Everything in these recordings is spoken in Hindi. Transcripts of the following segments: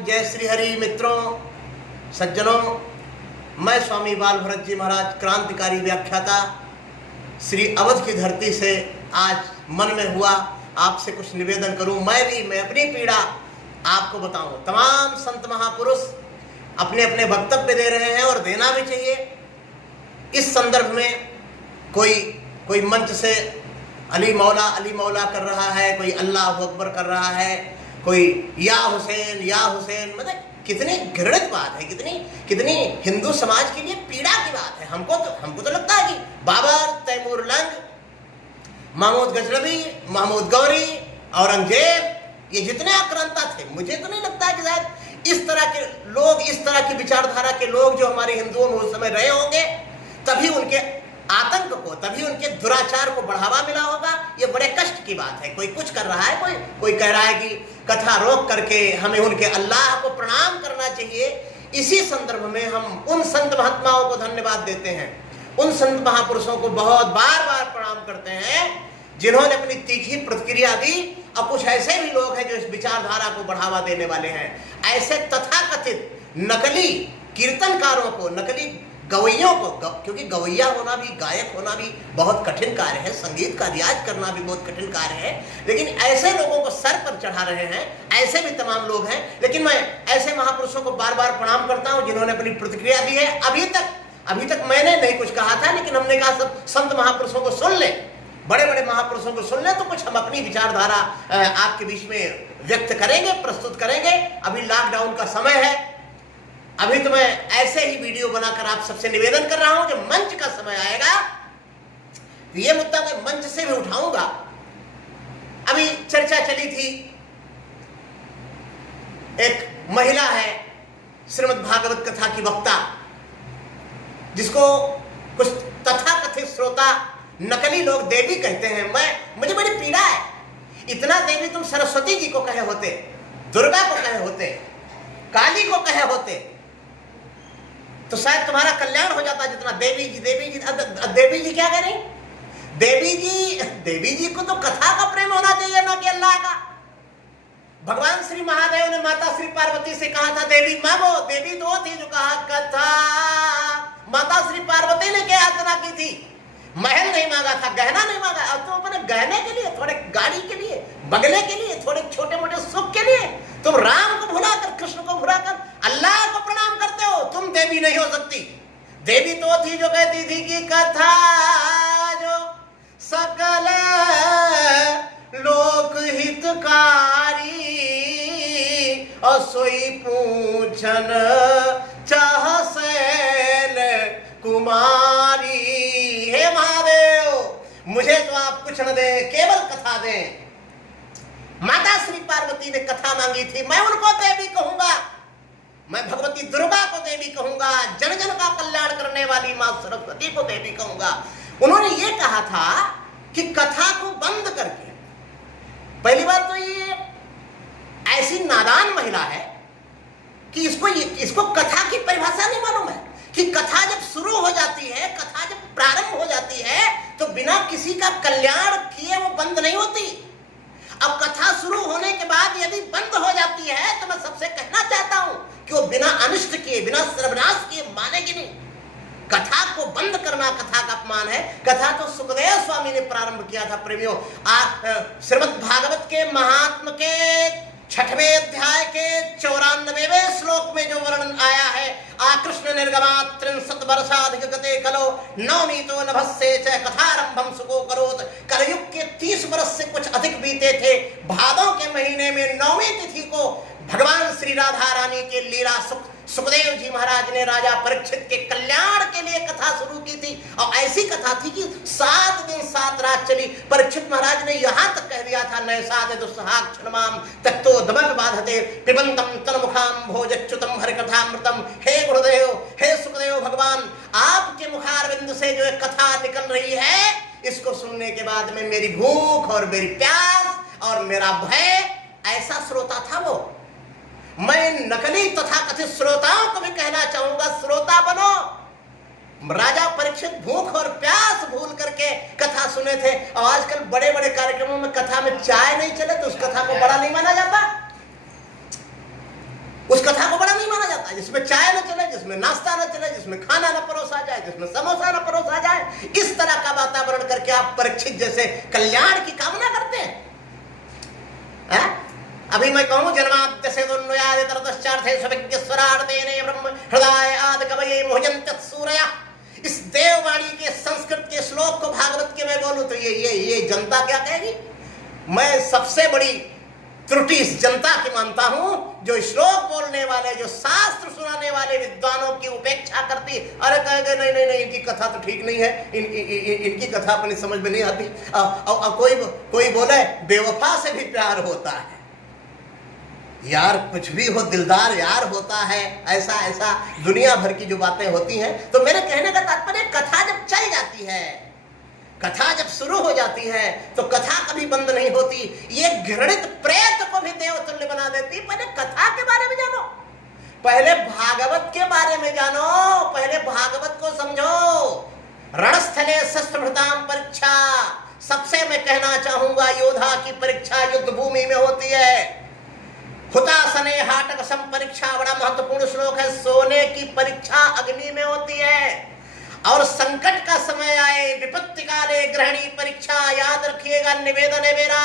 जय श्री हरि मित्रों, सज्जनों, मैं स्वामी बाल भरत जी महाराज, क्रांतिकारी व्याख्याता, श्री अवध की धरती से आज मन में हुआ आपसे कुछ निवेदन करूं। मैं अपनी पीड़ा आपको बताऊं। तमाम संत महापुरुष अपने अपने वक्तव्य दे रहे हैं और देना भी चाहिए। इस संदर्भ में कोई मंच से अली मौला कर रहा है, कोई अल्लाह अकबर कर रहा है, कोई या हुसैन, मतलब कितनी घृणित बात है, कितनी हिंदू समाज के लिए पीड़ा की बात है। हमको तो लगता है कि बाबर, तैमूर लंग, महमूद गजनवी, महमूद गौरी, औरंगजेब, ये जितने आक्रांता थे, मुझे तो नहीं लगता कि शायद इस तरह के लोग, इस तरह की विचारधारा के लोग जो हमारे हिंदुओं में उस समय रहे होंगे, तभी उनके आतंक को, तभी उनके दुराचार को बढ़ावा मिला होगा। ये बड़े कष्ट की बात है। कोई कुछ कर रहा है, कोई कह रहा है कि कथा रोक करके हमें उनके अल्लाह को प्रणाम करना चाहिए। इसी संदर्भ में हम उन संत महात्माओं को धन्यवाद देते हैं, उन संत महापुरुषों को बहुत बार प्रणाम करते हैं जिन्होंने अपनी तीखी प्रतिक्रिया दी। और कुछ ऐसे भी लोग हैं जो इस विचारधारा को बढ़ावा देने वाले हैं। ऐसे तथाकथित नकली कीर्तनकारों को, नकली गवैयों को, क्योंकि गवैया होना भी, गायक होना भी बहुत कठिन कार्य है, संगीत का रियाज करना भी बहुत कठिन कार्य है, लेकिन ऐसे लोगों को सर पर चढ़ा रहे हैं। ऐसे भी तमाम लोग हैं, लेकिन मैं ऐसे महापुरुषों को बार प्रणाम करता हूं जिन्होंने अपनी प्रतिक्रिया दी है। अभी तक मैंने नहीं कुछ कहा था, लेकिन हमने कहा सब संत महापुरुषों को सुन ले, बड़े महापुरुषों को सुन ले, तो कुछ हम अपनी विचारधारा आपके बीच में व्यक्त करेंगे, प्रस्तुत करेंगे। अभी लॉकडाउन का समय है, अभी तो मैं ऐसे ही वीडियो बनाकर आप सबसे निवेदन कर रहा हूं। जब मंच का समय आएगा तो ये मुद्दा मैं मंच से भी उठाऊंगा। अभी चर्चा चली थी, एक महिला है श्रीमद् भागवत कथा की वक्ता, जिसको कुछ तथाकथित श्रोता, नकली लोग देवी कहते हैं। मुझे बड़ी पीड़ा है। इतना देवी तुम सरस्वती जी को कहे होते, दुर्गा को कहे होते, काली को कहे होते, तो शायद तुम्हारा कल्याण हो जाता। जितना देवी जी देवी जी क्या करें? देवी जी को तो कथा का प्रेम होना चाहिए, ना कि अल्लाह का। भगवान श्री महादेव ने माता श्री पार्वती से कहा था देवी मांगो। देवी तो थी जो कहा कथा। माता श्री पार्वती ने क्या याचना की थी? महल नहीं मांगा था, गहना नहीं मांगा। अब तुम अपने गहने के लिए, थोड़े गाड़ी के लिए, बंगले के लिए, थोड़े छोटे मोटे सुख के लिए तुम राम को भुलाकर, कृष्ण को भुलाकर अल्लाह को प्रणाम करते हो। तुम देवी नहीं हो सकती। देवी तो थी जो कहती थी कि कथा जो सकल लोक हितकारी और सोई पूछन चाह सैल कुमारी। हे महादेव, मुझे तो आप कुछ न दें, केवल कथा दें। माता श्री पार्वती ने कथा मांगी थी, मैं उनको देवी कहूंगा, मैं भगवती दुर्गा को देवी कहूंगा, जन जन का कल्याण करने वाली मां सरस्वती को देवी कहूंगा। उन्होंने ये कहा था कि कथा को बंद करके, पहली बात तो ये ऐसी नादान महिला है कि इसको कथा की परिभाषा नहीं मालूम है कि कथा जब शुरू हो जाती है, कथा जब प्रारंभ हो जाती है, तो बिना किसी का कल्याण किए वो बंद नहीं होती। अब कथा शुरू होने के बाद यदि बंद हो जाती है, तो मैं सबसे कहना चाहता हूं कि वो बिना अनिष्ट किए, बिना सर्वनाश किए मानेगी नहीं। कथा को बंद करना कथा का अपमान है। कथा तो सुखदेव स्वामी ने प्रारंभ किया था। प्रेमियों, श्रीमद् भागवत के महात्म के 6वें अध्याय के 94वें श्लोक में जो वर्णन आया है, कृष्ण निर्गमात् 63 वर्षाधिक गते खलो नवनीतो नभस्ये च कथारंभम सुको करोत। कलयुग के 30 वर्ष से कुछ अधिक बीते थे। भादों के महीने में 9वीं तिथि को भगवान श्री राधा रानी के लीला सुखदेव जी महाराज ने राजा परीक्षित के कल्याण के लिए कथा शुरू की थी। और ऐसी कथा थी कि 7 दिन 7 रात चली। परीक्षित महाराज ने यहां तक कह दिया था, नैसाद दुस्सहाग क्षणमाम तत्तो दमन बाधते पिबंतम तन्मुखाम भोजच्युतम हरिकथामृतम। हे गुरुदेव, हे सुखदेव भगवान, आपके मुखारविंद से जो एक कथा निकल रही है, इसको सुनने के बाद में मेरी भूख और मेरी प्यास और मेरा भय, ऐसा श्रोता था वो। मैं नकली तथाकथित श्रोताओं को भी कहना चाहूंगा, श्रोता बनो। राजा परीक्षित भूख और प्यास भूल करके कथा सुने थे। और आजकल बड़े बड़े कार्यक्रमों में कथा में चाय नहीं चले तो उस कथा को बड़ा नहीं माना जाता। जिसमें चाय न चले, जिसमें नाश्ता न चले, जिसमें खाना न परोसा जाए, जिसमें समोसा न परोसा जाए, इस तरह का वातावरण करके आप परीक्षित जैसे कल्याण की कामना करते हैं? अभी मैं कहूं जन्माद्य से ब्रह्म हृदय आदि कवये मोहयंत सूरया, इस देववाणी के संस्कृत के श्लोक को भागवत के मैं बोलूं तो ये जनता क्या कहेगी? मैं सबसे बड़ी त्रुटि इस जनता की मानता हूं जो श्लोक बोलने वाले, जो शास्त्र सुनाने वाले विद्वानों की उपेक्षा करती। अरे कहेंगे नहीं नहीं नहीं, इनकी कथा तो ठीक नहीं है, इनकी कथा अपनी समझ में नहीं आती। कोई बोले बेवफा से भी प्यार होता है। यार कुछ भी हो, दिलदार यार होता है, ऐसा दुनिया भर की जो बातें होती हैं। तो मेरे कहने का तात्पर्य, कथा जब चल जाती है, कथा जब शुरू हो जाती है तो कथा कभी बंद नहीं होती। ये घृणित प्रेत को भी देवतुल्य बना देती। पहले कथा के बारे में जानो, पहले भागवत के बारे में जानो, पहले भागवत को समझो। रणस्थले शस्त्रभृताम परीक्षा, सबसे मैं कहना चाहूंगा योद्धा की परीक्षा युद्ध भूमि में होती है। हुतासने हाटक सम परीक्षा, बड़ा महत्वपूर्ण श्लोक है। सोने की परीक्षा अग्नि में होती है। और संकट का समय आए, विपत्ति काले ग्रहणी परीक्षा, याद रखिएगा, निवेदन है मेरा।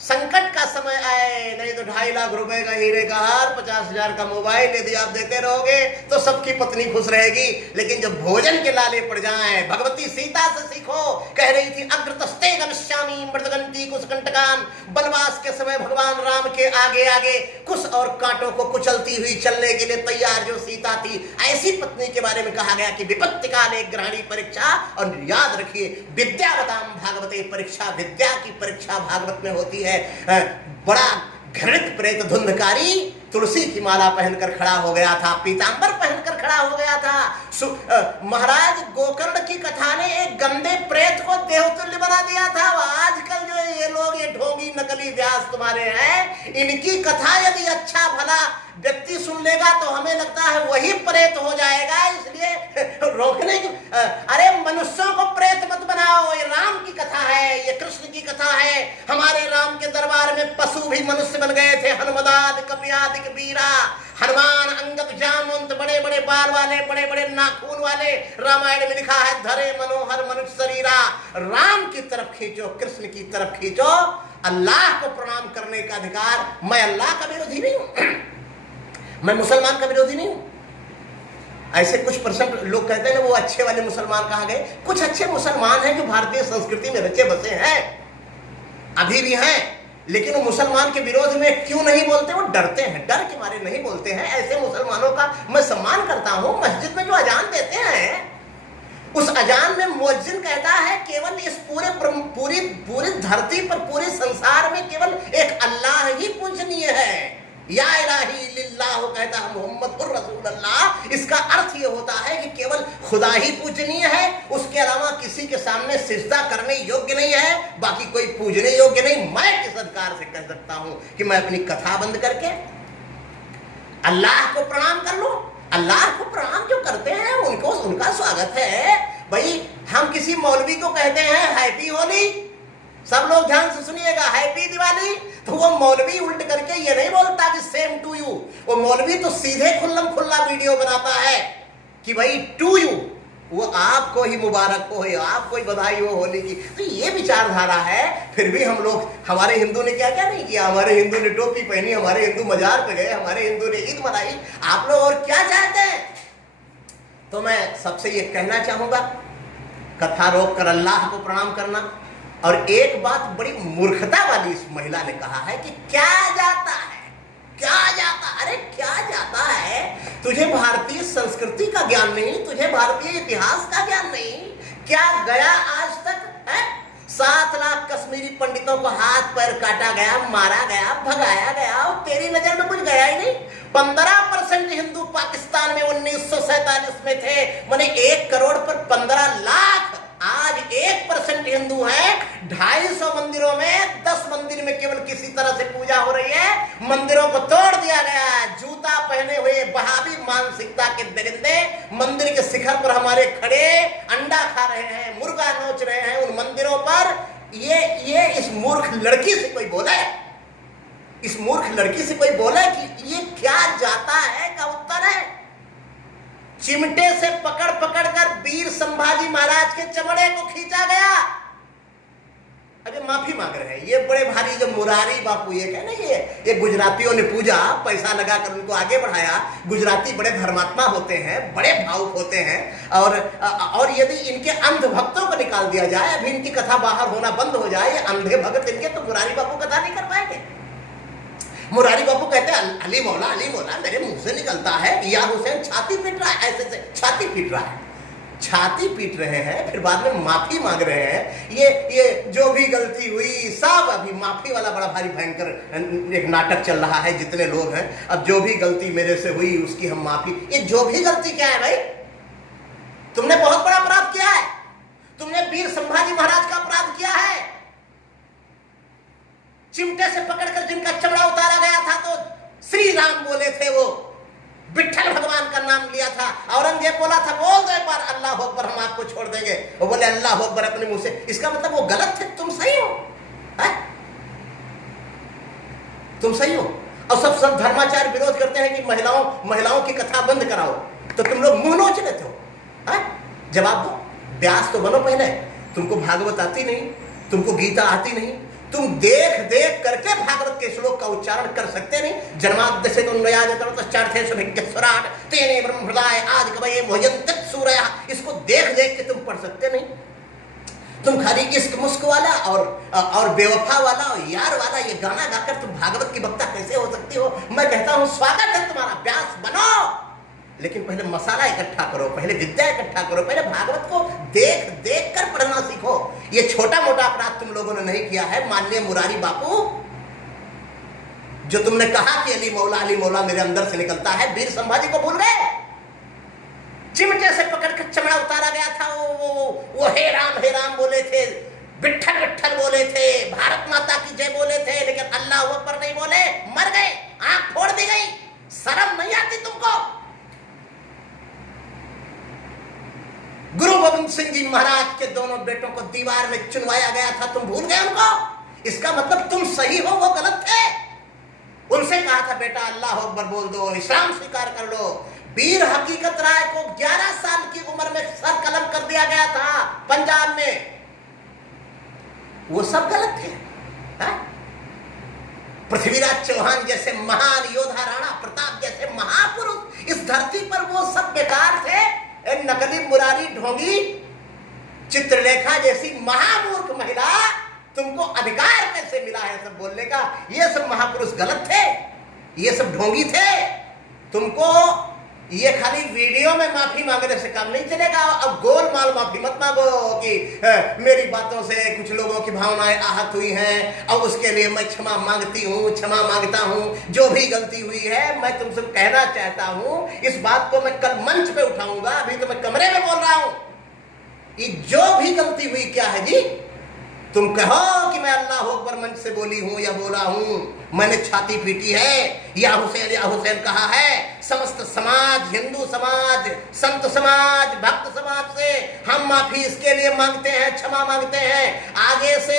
संकट का समय आए, नहीं तो 2.5 लाख रुपए का हीरे का हार, 50,000 का मोबाइल यदि आप देते रहोगे तो सबकी पत्नी खुश रहेगी। लेकिन जब भोजन के लाले पड़ जाएं, भगवती सीता से सीखो, कह रही थी अग्रतस्ते गमिष्यामि मृदगंती कुशकंटकान। वनवास के समय भगवान राम के आगे आगे कुश और कांटों को कुचलती हुई चलने के लिए तैयार जो सीता थी, ऐसी पत्नी के बारे में कहा गया कि विपत्ति काल एक ग्रहणी परीक्षा। और याद रखिए, विद्यावताम भागवते परीक्षा, विद्या की परीक्षा भागवत में होती है। बड़ा घृणित प्रेत धुंधकारी तुलसी की माला पहनकर खड़ा हो गया था, पीतांबर पहनकर खड़ा हो गया था। महाराज गोकर्ण की कथा ने एक गंदे प्रेत को देवतुल्य बना दिया था। आजकल जो ये लोग, ये ढोंगी नकली व्यास तुम्हारे हैं, इनकी कथा यदि अच्छा भला व्यक्ति सुन लेगा तो हमें लगता है वही प्रेत हो जाएगा। इसलिए रोकने की, अरे मनुष्यों को प्रेत मत बनाओ। ये राम की कथा है, ये कृष्ण की कथा है। हमारे राम के दरबार में पशु भी मनुष्य बन गए थे। हनुमदाद कपियादिक वीरा, हनुमान अंगद जामवंत, बड़े बड़े बाल वाले, बड़े बड़े नाखून वाले। रामायण में लिखा है, धरे मनोहर मनुष्य शरीरा। राम की तरफ खींचो, कृष्ण की तरफ खींचो। अल्लाह को प्रणाम करने का अधिकार, मैं अल्लाह का विरोधी नहीं हूं, मैं मुसलमान का विरोधी नहीं हूं। ऐसे कुछ परसेंट लोग कहते हैं ना, वो अच्छे वाले मुसलमान कहाँ गए? कुछ अच्छे मुसलमान हैं जो भारतीय संस्कृति में रचे बसे हैं, अभी भी हैं। लेकिन वो मुसलमान के विरोध में क्यों नहीं बोलते? वो डरते हैं, डर के मारे नहीं बोलते हैं। ऐसे मुसलमानों का मैं सम्मान करता हूं। मस्जिद में जो अजान देते हैं, उस अजान में मुअज्जिन कहता है केवल इस पूरी धरती पर, पूरे संसार में केवल एक अल्लाह ही पूजनीय है। या इलाही लिल्लाह कहता है मोहम्मदुर रसूलुल्लाह। इसका अर्थ ये होता है कि केवल खुदा ही पूजनीय है, उसके अलावा किसी के सामने सिजदा करने योग्य नहीं है, बाकी कोई पूजने योग्य नहीं। मैं किस अधिकार से कह सकता हूं कि मैं अपनी कथा बंद करके अल्लाह को प्रणाम कर लूं? अल्लाह को प्रणाम जो करते हैं उनको, उनका स्वागत है। भाई हम किसी मौलवी को कहते हैं हैप्पी होली, सब लोग ध्यान से सुनिएगा, हैप्पी दिवाली, तो वो मौलवी उल्ट करके ये नहीं बोलता कि सेम टू यू। वो मौलवी तो सीधे खुल्लम खुल्ला वीडियो बनाता है कि भाई टू यू, वो आपको ही मुबारक हो, आपको ही बधाई हो होली की। तो ये विचारधारा है। फिर भी हम लोग, हमारे हिंदू ने क्या क्या नहीं किया? हमारे हिंदू ने टोपी पहनी, हमारे हिंदू मजार पे गए, हमारे हिंदू ने ईद मनाई। आप लोग और क्या चाहते हैं? तो मैं सबसे ये कहना चाहूंगा, कथा रोक कर अल्लाह को प्रणाम करना। और एक बात बड़ी मूर्खता वाली इस महिला ने कहा है कि क्या जाता है, क्या जाता, अरे क्या जाता है? तुझे भारतीय संस्कृति का ज्ञान नहीं, तुझे भारतीय इतिहास का ज्ञान नहीं। क्या गया आज तक है? 7 लाख कश्मीरी पंडितों को हाथ पैर काटा गया, मारा गया, भगाया गया, और तेरी नजर में कुछ गया ही नहीं। 15% हिंदू पाकिस्तान में 1947 में थे, माने 1 करोड़ पर 15 लाख। आज 1% हिंदू है। 250 मंदिरों में 10 मंदिर में केवल किसी तरह से पूजा हो रही है। मंदिरों को तोड़ दिया गया। जूता पहने हुए वहाबी मानसिकता के दरिंदे मंदिर के शिखर पर हमारे खड़े अंडा खा रहे हैं, मुर्गा नोच रहे हैं उन मंदिरों पर। ये इस मूर्ख लड़की से कोई बोला है? इस मूर्ख लड़की से कोई बोला कि ये क्या जाता है का उत्तर है? चिमटे से पकड़ पकड़ कर वीर संभाजी महाराज के चमड़े को खींचा गया। अबे माफी मांग रहे हैं ये बड़े भारी, जो मुरारी बापू ये कहे ना, ये गुजरातियों ने पूजा, पैसा लगाकर उनको आगे बढ़ाया। गुजराती बड़े धर्मात्मा होते हैं, बड़े भावुक होते हैं, और यदि इनके अंध भक्तों को निकाल दिया जाए, अभी इनकी कथा बाहर होना बंद हो जाए, ये अंधे भक्त इनके, तो मुरारी बापू कथा नहीं कर पाएंगे। मुरारी बापू कहते हैं अली मौला मेरे मुंह से निकलता है, या हुसैन छाती पीट रहा है, ऐसे छाती पीट रहा है, छाती पीट रहे हैं, फिर बाद में माफी मांग रहे हैं। ये जो भी गलती हुई सब, अभी माफी वाला बड़ा भारी भयंकर एक नाटक चल रहा है, जितने लोग हैं, अब जो भी गलती मेरे से हुई उसकी हम माफी। ये जो भी गलती क्या है भाई, तुमने बहुत बड़ा अपराध किया है, तुमने वीर संभाजी महाराज का अपराध किया है। चिमटे से पकड़कर जिनका चमड़ा उतारा गया था तो श्री राम बोले थे, वो विठ्ठल भगवान का नाम लिया था। औरंगजेब बोला था बोल दो एक बार अल्लाह अकबर, हम आपको छोड़ देंगे। वो बोले अल्लाह अकबर अपने मुंह से, इसका मतलब वो गलत थे, तुम सही हो, है? तुम सही हो। और सब धर्माचार्य विरोध करते हैं कि महिलाओं की कथा बंद कराओ, तो तुम लोग मुंह नोच लेते हो, है? जवाब दो, व्यास तो बनो पहले। तुमको भागवत आती नहीं, तुमको गीता आती नहीं, तुम देख देख करके भागवत के श्लोक का उच्चारण कर सकते नहीं। जन्माद्य से तेने ब्रह्महृदय आदि कवये भोजन्त सूरया, इसको देख देख के तुम पढ़ सकते नहीं। तुम खाली इश्क मुस्क वाला और बेवफा वाला और यार वाला ये गाना गाकर तुम भागवत की वक्ता कैसे हो सकती हो? मैं कहता हूं स्वागत है तुम्हारा, व्यास बनो, लेकिन पहले मसाला इकट्ठा करो, पहले विद्या इकट्ठा करो, पहले भागवत को देख देख कर पढ़ना सीखो। ये छोटा मोटा अपराध तुम लोगों ने नहीं किया है। माननीय मुरारी बापू, जो तुमने कहा कि अली मौला मेरे अंदर से निकलता है, वीर संभाजी को भूल गए? चिमटे से पकड़कर चमड़ा उतारा गया था, वो हे राम बोले थे, विठ्ठल विठ्ठल बोले थे, भारत माता की जय बोले थे, लेकिन अल्लाह अकबर नहीं बोले, मर गए, आंख फोड़ दी गई। शर्म नहीं आती तुमको? गुरु गोविंद सिंह जी महाराज के दोनों बेटों को दीवार में चुनवाया गया था, तुम भूल गए उनको? इसका मतलब तुम सही हो, वो गलत थे। उनसे कहा था बेटा अल्लाह अकबर बोल दो, इस्लाम स्वीकार कर लो। वीर हकीकत राय को 11 साल की उम्र में सर कलम कर दिया गया था पंजाब में, वो सब गलत थे। पृथ्वीराज चौहान जैसे महान योद्धा, राणा प्रताप जैसे महापुरुष इस धरती पर, वो सब बेकार थे। नकली मुरारी ढोंगी चित्रलेखा जैसी महामूर्ख महिला, तुमको अधिकार कैसे मिला है सब बोलने का? ये सब महापुरुष गलत थे, ये सब ढोंगी थे। तुमको ये खाली वीडियो में माफी मांगने से काम नहीं चलेगा। अब गोलमाल माफी मत मांगो कि मेरी बातों से कुछ लोगों की भावनाएं आहत हुई हैं और उसके लिए मैं क्षमा मांगती हूँ, क्षमा मांगता हूँ। जो भी गलती हुई है मैं तुमसे कहना चाहता हूँ, इस बात को मैं कल मंच पे उठाऊंगा, अभी तो मैं कमरे में बोल रहा हूँ। ये जो भी गलती हुई क्या है जी? तुम कहो कि मैं अल्लाह अकबर मंच से बोली हूं या बोला हूं, मैंने छाती पीटी है, या हुसैन कहा है। समस्त समाज, हिंदू समाज, संत समाज, भक्त समाज से हम माफी इसके लिए मांगते हैं, क्षमा मांगते हैं। आगे से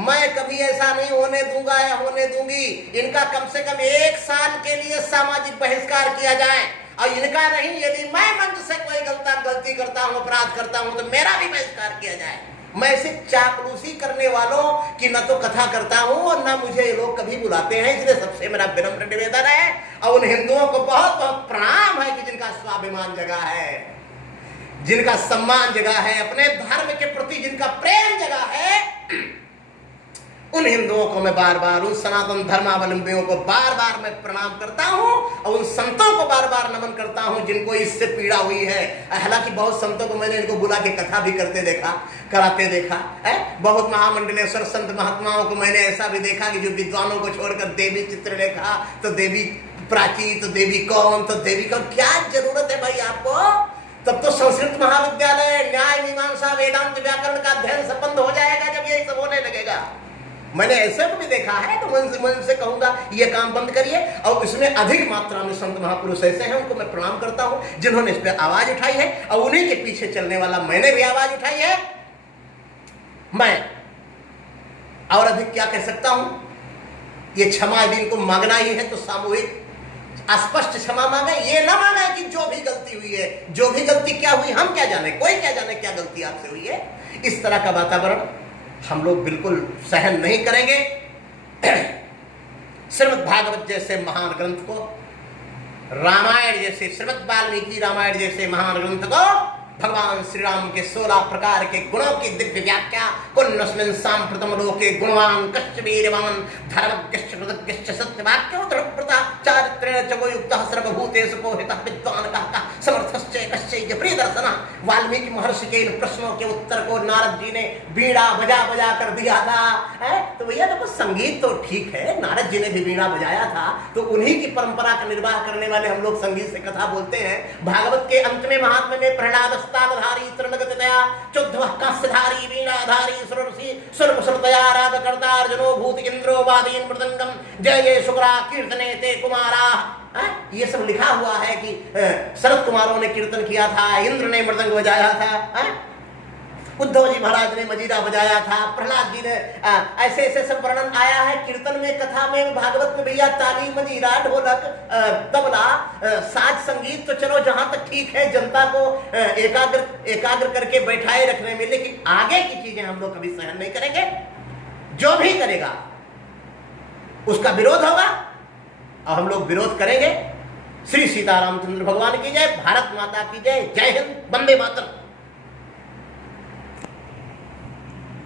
मैं कभी ऐसा नहीं होने दूंगा या होने दूंगी। इनका कम से कम 1 साल के लिए सामाजिक बहिष्कार किया जाए, और इनका नहीं, यदि मैं मंच से कोई गलती करता हूं, अपराध करता हूं, तो मेरा भी बहिष्कार किया जाए। मैं सिर्फ चापलूसी करने वालों की न तो कथा करता हूं और न मुझे ये लोग कभी बुलाते हैं, इसलिए सबसे मेरा विनम्र निवेदन है। और उन हिंदुओं को बहुत बहुत प्रणाम है कि जिनका स्वाभिमान जगा है, जिनका सम्मान जगा है, अपने धर्म के प्रति जिनका प्रेम जगा है, उन हिंदुओं को मैं बार बार, उन सनातन धर्मावलंबियों को बार बार मैं प्रणाम करता हूं, और उन संतों को बार बार नमन करता हूं जिनको इससे पीड़ा हुई है। हालांकि बहुत संतों को मैंने इनको बुला के कथा भी कराते देखा है। बहुत महामंडलेश्वर संत महात्माओं को मैंने ऐसा भी देखा कि जो विद्वानों को छोड़कर देवी चित्रलेखा, तो देवी प्राची, तो देवी कौन, तो देवी कौन, क्या जरूरत है भाई आपको? तब तो संस्कृत महाविद्यालय, न्याय मीमांसा, वेदांत व्याकरण का अध्ययन संबंध हो जाएगा जब ये सब होने लगेगा। मैंने ऐसे को भी देखा है, तो मन से कहूंगा ये काम बंद करिए। और इसमें अधिक मात्रा में संत महापुरुष ऐसे हैं, उनको मैं प्रणाम करता हूं जिन्होंने इस पे आवाज उठाई है, और उन्हीं के पीछे चलने वाला मैंने भी आवाज उठाई है। मैं और अधिक क्या कह सकता हूं? ये क्षमा यदि इनको मांगना ही है तो सामूहिक स्पष्ट क्षमा मांगे, ये ना मांगे कि जो भी गलती हुई है है, जो भी गलती क्या हुई हम क्या जाने, कोई क्या जाने क्या गलती आपसे हुई है। इस तरह का वातावरण हम लोग बिल्कुल सहन नहीं करेंगे। श्रीमद् भागवत जैसे महान ग्रंथ को, रामायण जैसे, श्रीमद् वाल्मीकि रामायण जैसे महान ग्रंथ को भगवान श्री राम के 16 प्रकार के गुणों की दिव्य व्याख्या, कुन्नस्मिन् सांप्रतम लोके गुणवान कश्च वीर्यवान धर्मज्ञश्च कृतज्ञश्च सत्यवाक्यो दृढव्रता चारित्रेण च वो युक्तः सर्वभूतेषु कोहितः विद्वान् कः समर्थश्च कश्चैव प्रियदर्शनः। वाल्मीकि महर्षि के इन प्रश्नों के उत्तर को नारद जी ने बीड़ा बजा बजा कर दिया था। तो भैया देखो, संगीत तो ठीक है, नारद जी ने भी बीड़ा बजाया था, तो उन्हीं की परंपरा का निर्वाह करने वाले हम लोग संगीत से कथा बोलते हैं। भागवत के अंत में महात्म्य में प्रहलाद धारी तृणगतया चौद्धवः कांस्यधारी वीणाधारी सुरऋषि सर्वसर्वतया राग कर्ता अर्जुनो भूत इंद्रो वादीन मृदंगम जय जय शुक्रा कीर्तने ते कुमारा। ये सब लिखा हुआ है कि शरद कुमारों ने कीर्तन किया था, इंद्र ने मृदंग बजाया था, उद्धव जी महाराज ने मजीरा बजाया था, प्रहलाद जी ने, ऐसे ऐसे सब वर्णन आया है कीर्तन में, कथा में, भागवत में। भैया ताली, मजीरा, ढोलक, तबला, साज संगीत तो चलो जहां तक ठीक है, जनता को एकाग्र करके बैठाए रखने में, लेकिन आगे की चीजें हम लोग कभी सहन नहीं करेंगे। जो भी करेगा उसका विरोध होगा और हम लोग विरोध करेंगे। श्री सीतारामचंद्र भगवान की जय, भारत माता की जय, जय हिंद, वंदे मातरम।